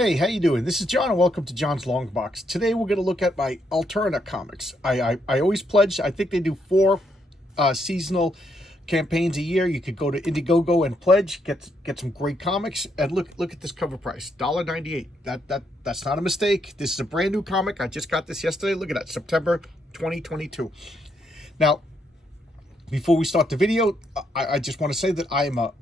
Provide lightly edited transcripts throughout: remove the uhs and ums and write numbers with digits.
Hey, how you doing? This is John, and welcome to John's Long Box. Today we're going to look at my Alterna Comics. I always pledge. I think they do 4 seasonal campaigns a year. You could go to Indiegogo and pledge, get some great comics, and look at this cover price, $1.98. That's not a mistake. This is a brand new comic. I just got this yesterday. Look at that, September 2022. Now, before we start the video, I just want to say that I am a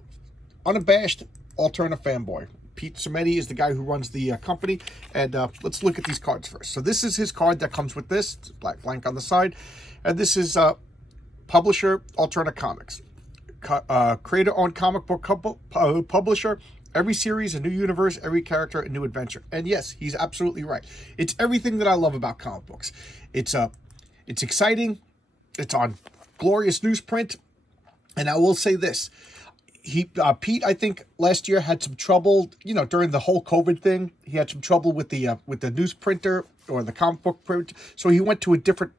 unabashed Alterna fanboy. Pete Cimetti is the guy who runs the company, and let's look at these cards first. So this is his card that comes with this, it's black blank on the side, and this is publisher Alterna Comics, creator-owned comic book publisher. Every series a new universe, every character a new adventure. And yes, he's absolutely right. It's everything that I love about comic books. It's exciting. It's on glorious newsprint, and I will say this. Pete, I think last year had some trouble, during the whole COVID thing. He had some trouble with the newsprinter or the comic book print. So he went to a different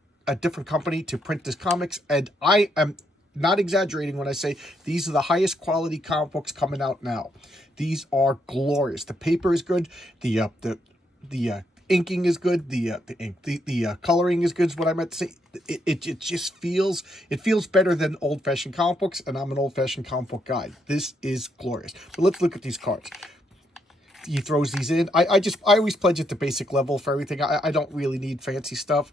company to print his comics. And I am not exaggerating when I say these are the highest quality comic books coming out now. These are glorious. The paper is good. The inking is good. The coloring is good. Is what I meant to say. It just feels better than old-fashioned comic books, and I'm an old-fashioned comic book guy. This is glorious. But let's look at these cards. He throws these in. I always pledge at the basic level for everything. I don't really need fancy stuff,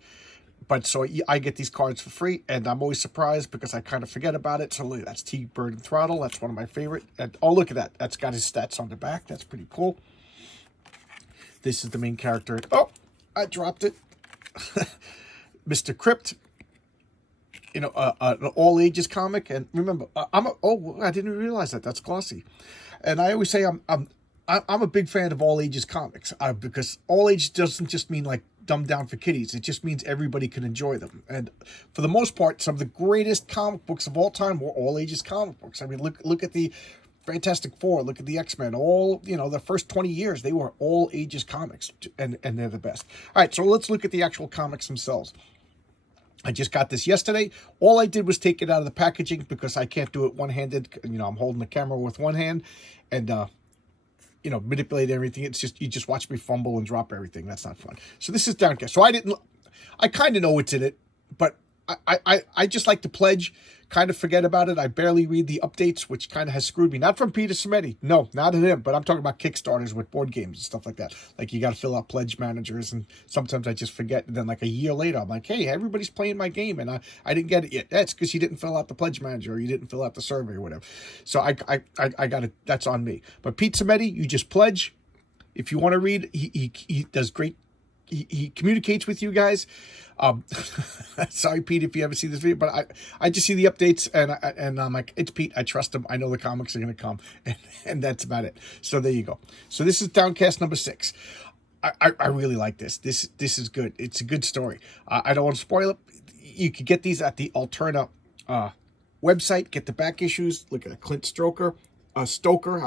but so I get these cards for free, and I'm always surprised because I kind of forget about it. So look, that's T-Bird and Throttle. That's one of my favorite. And oh, look at that. That's got his stats on the back. That's pretty cool. This is the main character. Oh, I dropped it. Mr. Crypt, an all ages comic. And remember, I didn't realize that. That's glossy. And I always say I'm a big fan of all ages comics because all ages doesn't just mean like dumbed down for kiddies. It just means everybody can enjoy them. And for the most part, some of the greatest comic books of all time were all ages comic books. I mean, look at the Fantastic Four, look at the X-Men, all, the first 20 years, they were all ages comics, and they're the best. All right, so let's look at the actual comics themselves. I just got this yesterday. All I did was take it out of the packaging because I can't do it one-handed. I'm holding the camera with one hand and, manipulate everything. It's just, you just watch me fumble and drop everything. That's not fun. So this is Downcast. So I kind of know what's in it, but I just like to pledge, kind of forget about it. I barely read the updates, which kind of has screwed me. Not from Peter Cimetti. No, not him. But I'm talking about Kickstarters with board games and stuff like that. Like you got to fill out pledge managers, and sometimes I just forget. And then like a year later, I'm like, hey, everybody's playing my game, and I didn't get it yet. That's because you didn't fill out the pledge manager, or you didn't fill out the survey or whatever. So I got it. That's on me. But Pete Cimetti, you just pledge. If you want to read, he does great. He communicates with you guys. Sorry, Pete, if you haven't seen this video, but I just see the updates and I'm like, it's Pete. I trust him. I know the comics are going to come, and that's about it. So there you go. So this is Downcast number 6. I really like this. This is good. It's a good story. I don't want to spoil it. You could get these at the Alterna website. Get the back issues. Look at Clint Stoker. I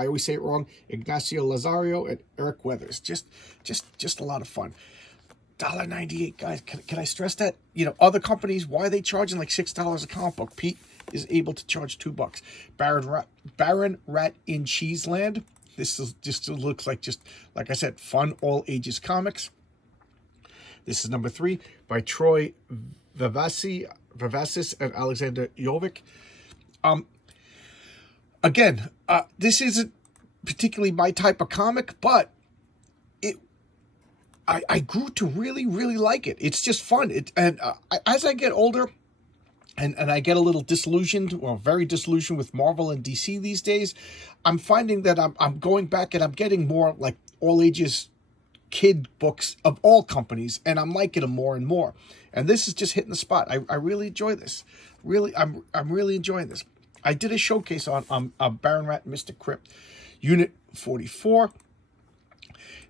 always say it wrong. Ignacio Lazario and Eric Weathers. Just a lot of fun. $1.98, guys. Can I stress that? Other companies, why are they charging like $6 a comic book? Pete is able to charge $2. Baron Rat in Cheeseland. This is just looks like like I said, fun all ages comics. This is number 3 by Troy Vivacis and Alexander Jovic. Again, this isn't particularly my type of comic, but I grew to really, really like it. It's just fun. As I get older and I get a little disillusioned, or very disillusioned with Marvel and DC these days, I'm finding that I'm going back and I'm getting more like all ages kid books of all companies, and I'm liking them more and more. And this is just hitting the spot. I really enjoy this. Really, I'm really enjoying this. I did a showcase on Baron Rat and Mr. Crypt, Unit 44.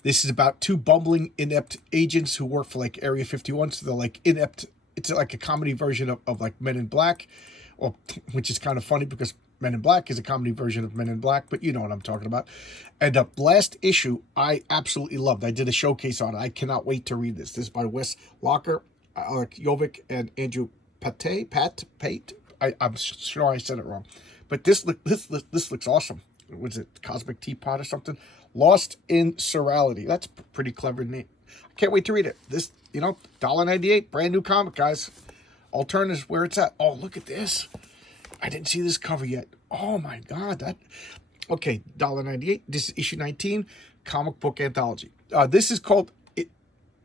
This is about 2 bumbling, inept agents who work for like Area 51. So they're like inept. It's like a comedy version of like Men in Black, which is kind of funny because Men in Black is a comedy version of Men in Black, but you know what I'm talking about. And the last issue I absolutely loved. I did a showcase on it. I cannot wait to read this. This is by Wes Locker, Alec Jovic, and Andrew Pate. I'm sure I said it wrong, but this looks awesome. Was it Cosmic Teapot or something? Lost in Sorality. That's a pretty clever name. I can't wait to read it. This, you know, $1.98, brand new comic, guys. Alterna is where it's at. Oh, look at this. I didn't see this cover yet. Oh my God, that. Okay, $1.98. This is issue 19, comic book anthology. This is called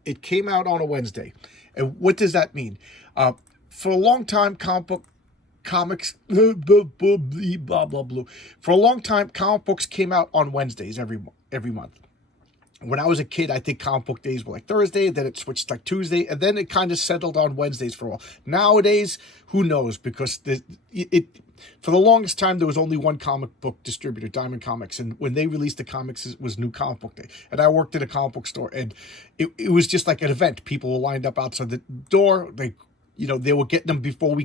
It came out on a Wednesday. And what does that mean? For a long time, comics, blah, blah, blah. For a long time, comic books came out on Wednesdays every month. When I was a kid, I think comic book days were like Thursday, then it switched like Tuesday, and then it kind of settled on Wednesdays for a while. Nowadays, who knows? Because for the longest time, there was only one comic book distributor, Diamond Comics, and when they released the comics, it was New Comic Book Day. And I worked at a comic book store, and it was just like an event. People were lined up outside the door. They were getting them before we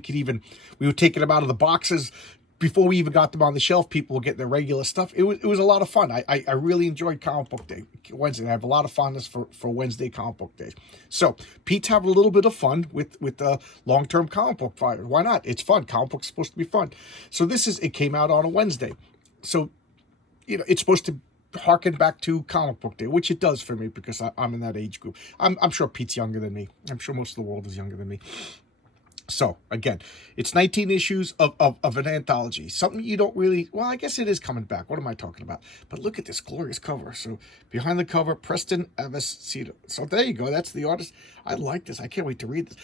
were taking them out of the boxes. Before we even got them on the shelf, people were getting their regular stuff. It was a lot of fun. I really enjoyed Comic Book Day, Wednesday. I have a lot of fondness for Wednesday Comic Book Days. So Pete's having a little bit of fun with the long-term comic book fire. Why not? It's fun. Comic book's supposed to be fun. So it came out on a Wednesday. So, it's supposed to harken back to Comic Book Day, which it does for me because I'm in that age group. I'm sure Pete's younger than me. I'm sure most of the world is younger than me. So, again, it's 19 issues of an anthology. Something you don't really... Well, I guess it is coming back. What am I talking about? But look at this glorious cover. So, behind the cover, Preston Avicito. So, there you go. That's the artist. I like this. I can't wait to read this.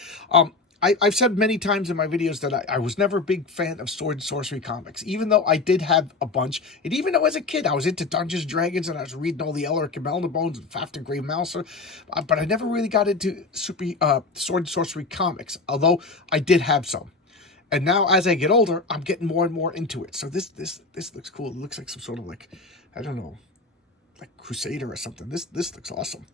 I've said many times in my videos that I was never a big fan of sword and sorcery comics, even though I did have a bunch. And even though as a kid, I was into Dungeons & Dragons, and I was reading all the Elric and Melnibones and Fafnir Grey Mouser. But I never really got into sword and sorcery comics, although I did have some. And now, as I get older, I'm getting more and more into it. So this looks cool. It looks like some sort of I don't know, like Crusader or something. This looks awesome.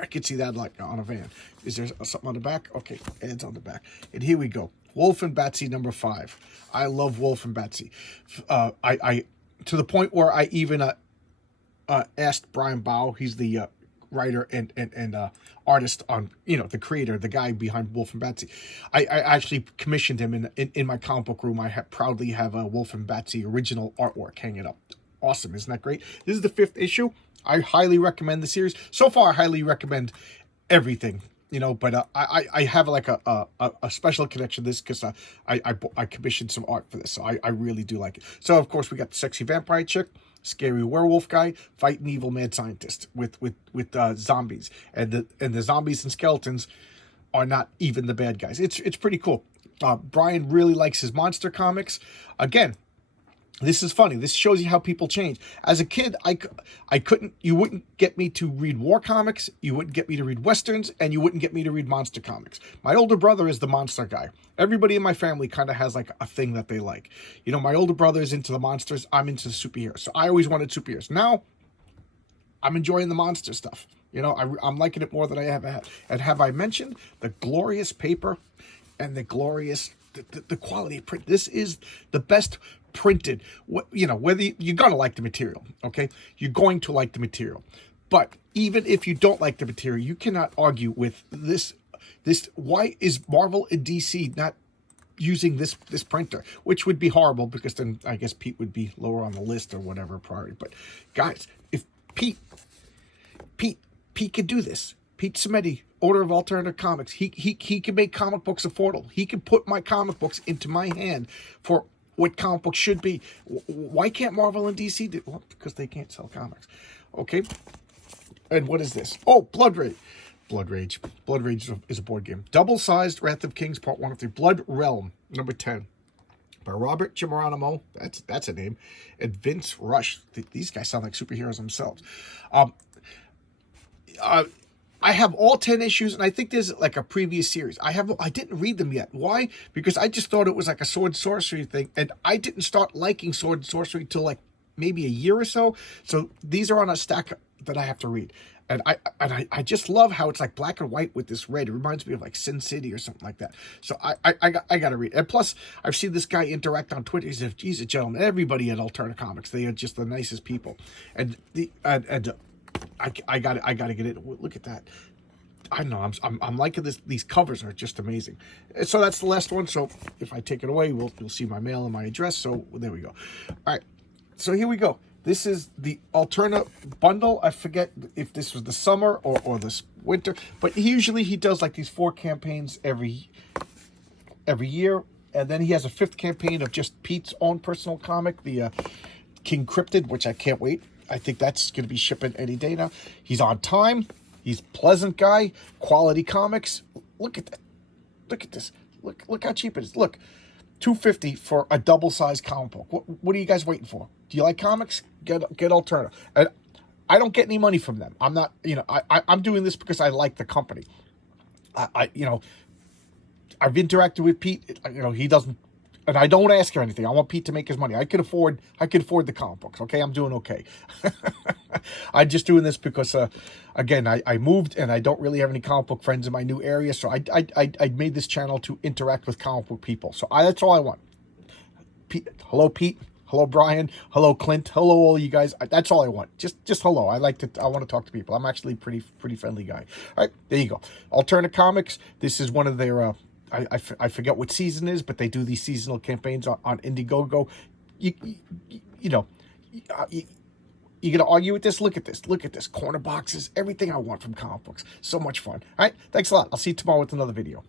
I could see that on a van. Is there something on the back? Okay, ads on the back. And here we go. Wolf and Betsy #5. I love Wolf and Betsy. I to the point where I even asked Brian Bow, he's the writer and artist on, the creator, the guy behind Wolf and Betsy. I actually commissioned him in my comic book room. I proudly have a Wolf and Betsy original artwork hanging up. Awesome, isn't that great? This is the 5th issue. I highly recommend the series. So far, I highly recommend everything, but I have a special connection to this because I commissioned some art for this, so I really do like it. So, of course, we got the sexy vampire chick, scary werewolf guy, fighting evil mad scientist with zombies, and the zombies and skeletons are not even the bad guys. It's pretty cool. Brian really likes his monster comics. Again, this is funny. This shows you how people change. As a kid, you wouldn't get me to read war comics, you wouldn't get me to read westerns, and you wouldn't get me to read monster comics. My older brother is the monster guy. Everybody in my family kind of has a thing that they like. My older brother is into the monsters, I'm into the superheroes. So I always wanted superheroes. Now, I'm enjoying the monster stuff. I'm liking it more than I ever had. And have I mentioned the glorious paper and the glorious... The quality of print? This is the best printed. Whether you're going to like the material, okay? You're going to like the material. But even if you don't like the material, you cannot argue with this. Why is Marvel and DC not using this printer? Which would be horrible, because then I guess Pete would be lower on the list or whatever priority. But guys, if Pete could do this, Pete Samedi, owner of Alterna Comics, he can make comic books affordable. He can put my comic books into my hand for what comic books should be. Why can't Marvel and DC do? Well, because they can't sell comics. Okay. And what is this? Oh, Blood Rage. Blood Rage is a board game. Double-sized Wrath of Kings, Part 1 of 3. Blood Realm, #10. By Robert Geronimo. That's a name. And Vince Rush. These guys sound like superheroes themselves. I have all 10 issues, and I think there's a previous series. I didn't read them yet. Why? Because I just thought it was a sword sorcery thing, and I didn't start liking sword sorcery till maybe a year or so. So these are on a stack that I have to read. And I just love how it's black and white with this red. It reminds me of Sin City or something like that. So I got to read. And plus, I've seen this guy interact on Twitter. He said, "He's a gentleman." Everybody at Alterna Comics, they are just the nicest people. And I got to get it. Look at that. I don't know. I'm liking this. These covers are just amazing. So that's the last one. So if I take it away, you'll see my mail and my address. So there we go. All right. So here we go. This is the Alterna bundle. I forget if this was the summer or this winter, but usually he does like these 4 campaigns every year. And then he has a 5th campaign of just Pete's own personal comic, the King Cryptid, which I can't wait. I think that's going to be shipping any day now. He's on time. He's a pleasant guy. Quality comics. Look at that. Look at this. Look how cheap it is. Look, $2.50 for a double-sized comic book. What are you guys waiting for? Do you like comics? Get Alterna. And I don't get any money from them. I'm not, I'm doing this because I like the company. I've interacted with Pete. He doesn't, and I don't ask him anything. I want Pete to make his money. I could afford the comic books. Okay, I'm doing okay. I'm just doing this because, again, I moved and I don't really have any comic book friends in my new area. So I made this channel to interact with comic book people. So that's all I want. Hello, Pete. Hello, Brian. Hello, Clint. Hello, all you guys. That's all I want. Just hello. I want to talk to people. I'm actually a pretty friendly guy. All right, there you go. Alterna Comics. This is one of their. I forget what season it is, but they do these seasonal campaigns on Indiegogo. You're gonna argue with this? Look at this. Look at this. Corner boxes. Everything I want from comic books. So much fun. All right. Thanks a lot. I'll see you tomorrow with another video.